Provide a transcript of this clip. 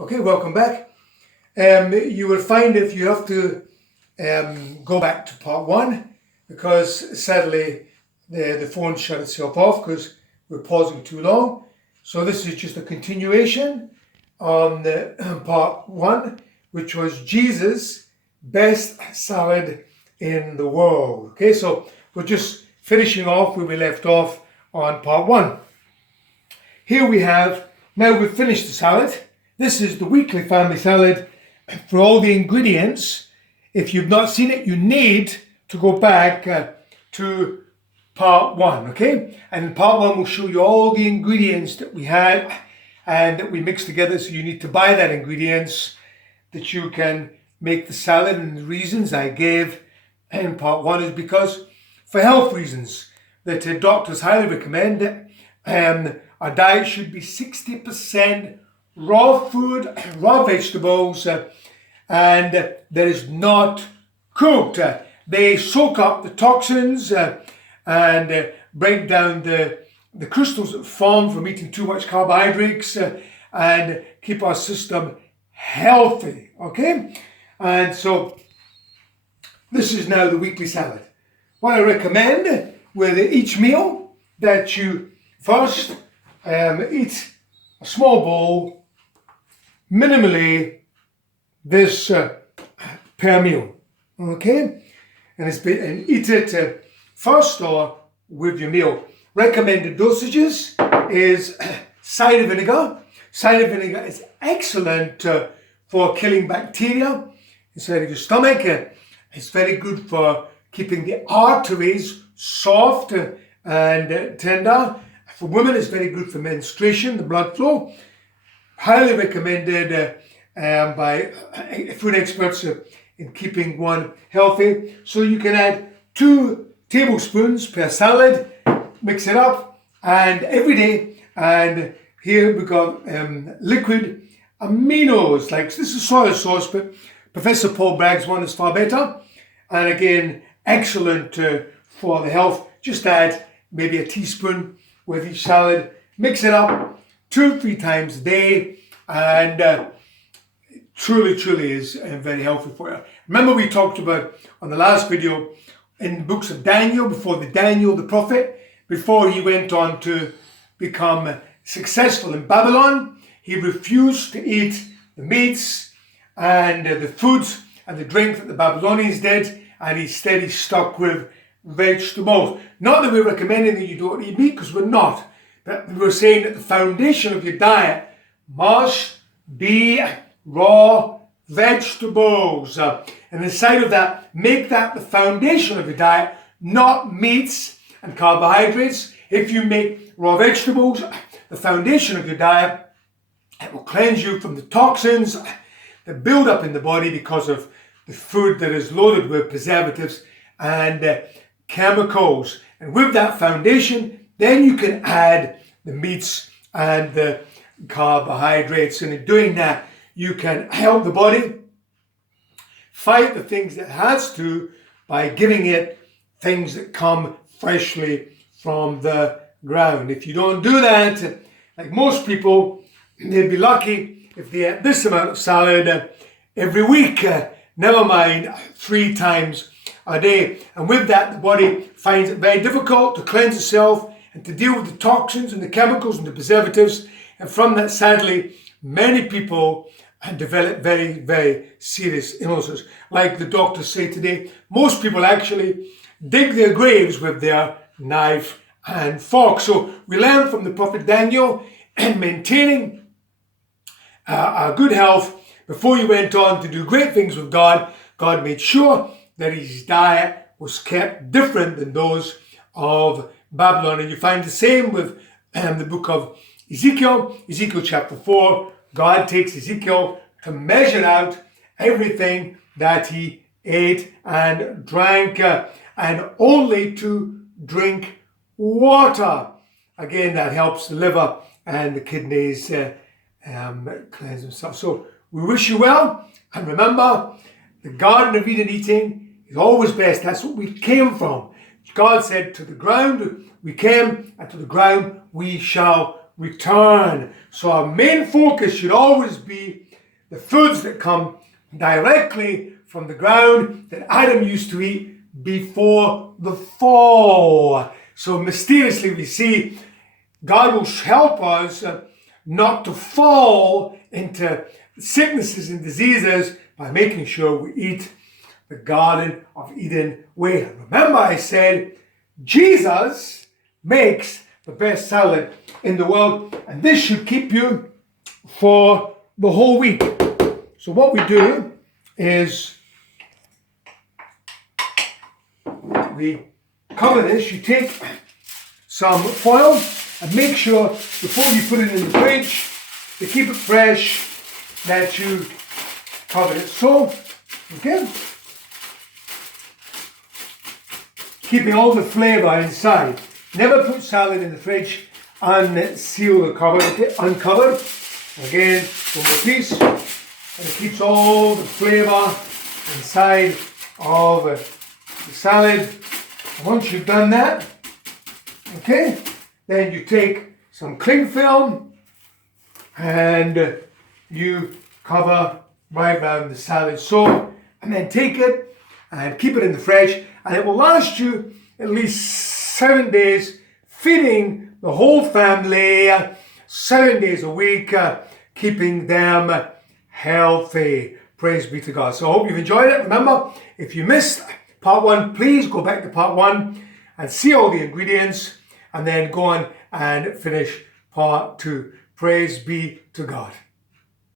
Okay, welcome back. You will find if you have to go back to part one, because sadly the phone shut itself off because we're pausing too long. So this is just a continuation on the part one, which was Jesus' best salad in the world. Okay, so we're just finishing off where we left off on part one. Here we have, now we've finished the salad. This is the weekly family salad for all the ingredients. If you've not seen it, you need to go back to part one, okay? And part one will show you all the ingredients that we had and that we mixed together. So you need to buy that ingredients that you can make the salad. And the reasons I gave in part one is because for health reasons that doctors highly recommend it. Our diet should be 60% raw food, raw vegetables, and that is not cooked. They soak up the toxins and break down the crystals that form from eating too much carbohydrates and keep our system healthy, okay? And so this is now the weekly salad. What I recommend with each meal that you first eat a small bowl, minimally this per meal, okay? And eat it first or with your meal. Recommended dosages is cider vinegar. Cider vinegar is excellent for killing bacteria inside of your stomach. It's very good for keeping the arteries soft and tender. For women, it's very good for menstruation, the blood flow. Highly recommended by food experts in keeping one healthy. So you can add 2 tablespoons per salad, mix it up, and every day. And here we got liquid aminos. Like this is soy sauce, but Professor Paul Bragg's one is far better. And again, excellent for the health. Just add maybe a teaspoon with each salad. Mix it up 2-3 times a day, and truly is very healthy for you. Remember we talked about on the last video in the books of Daniel, Daniel the prophet, before he went on to become successful in Babylon, he refused to eat the meats and the foods and the drink that the Babylonians did, and instead he stuck with vegetables. Not that we're recommending that you don't eat meat, because we're not. But we're saying that the foundation of your diet must be raw vegetables. And inside of that, make that the foundation of your diet, not meats and carbohydrates. If you make raw vegetables the foundation of your diet, it will cleanse you from the toxins that build up in the body because of the food that is loaded with preservatives and chemicals. And with that foundation, then you can add the meats and the carbohydrates. And in doing that, you can help the body fight the things that it has to by giving it things that come freshly from the ground. If you don't do that, like most people, they'd be lucky if they ate this amount of salad every week, never mind 3 times a day. And with that, the body finds it very difficult to cleanse itself and to deal with the toxins and the chemicals and the preservatives. And from that, sadly, many people develop very serious illnesses. Like the doctors say today, most people actually dig their graves with their knife and fork. So we learn from the prophet Daniel in maintaining a good health. Before he went on to do great things with God, God made sure that his diet was kept different than those of Babylon. And you find the same with the book of Ezekiel chapter 4. God takes Ezekiel to measure out everything that he ate and drank, and only to drink water. Again, that helps the liver and the kidneys cleanse themselves. So we wish you well, and remember, the Garden of Eden eating is always best. That's what we came from. God said, to the ground we came, and to the ground we shall return. So our main focus should always be the foods that come directly from the ground that Adam used to eat before the fall. So mysteriously we see God will help us not to fall into sicknesses and diseases by making sure we eat the Garden of Eden way. Remember I said Jesus makes the best salad in the world, and this should keep you for the whole week. So what we do is we cover this. You take some foil and make sure before you put it in the fridge to keep it fresh that you cover it. So, okay, keeping all the flavour inside. Never put salad in the fridge and seal the cover. Okay, uncover. Again, one more piece, and it keeps all the flavour inside of the salad. And once you've done that, okay, then you take some cling film and you cover right around the salad. So, and then take it and keep it in the fridge, and it will last you at least 7 days, feeding the whole family 7 days a week, keeping them healthy. Praise be to God. So I hope you've enjoyed it. Remember, if you missed part 1, please go back to part 1 and see all the ingredients, and then go on and finish part 2. Praise be to God.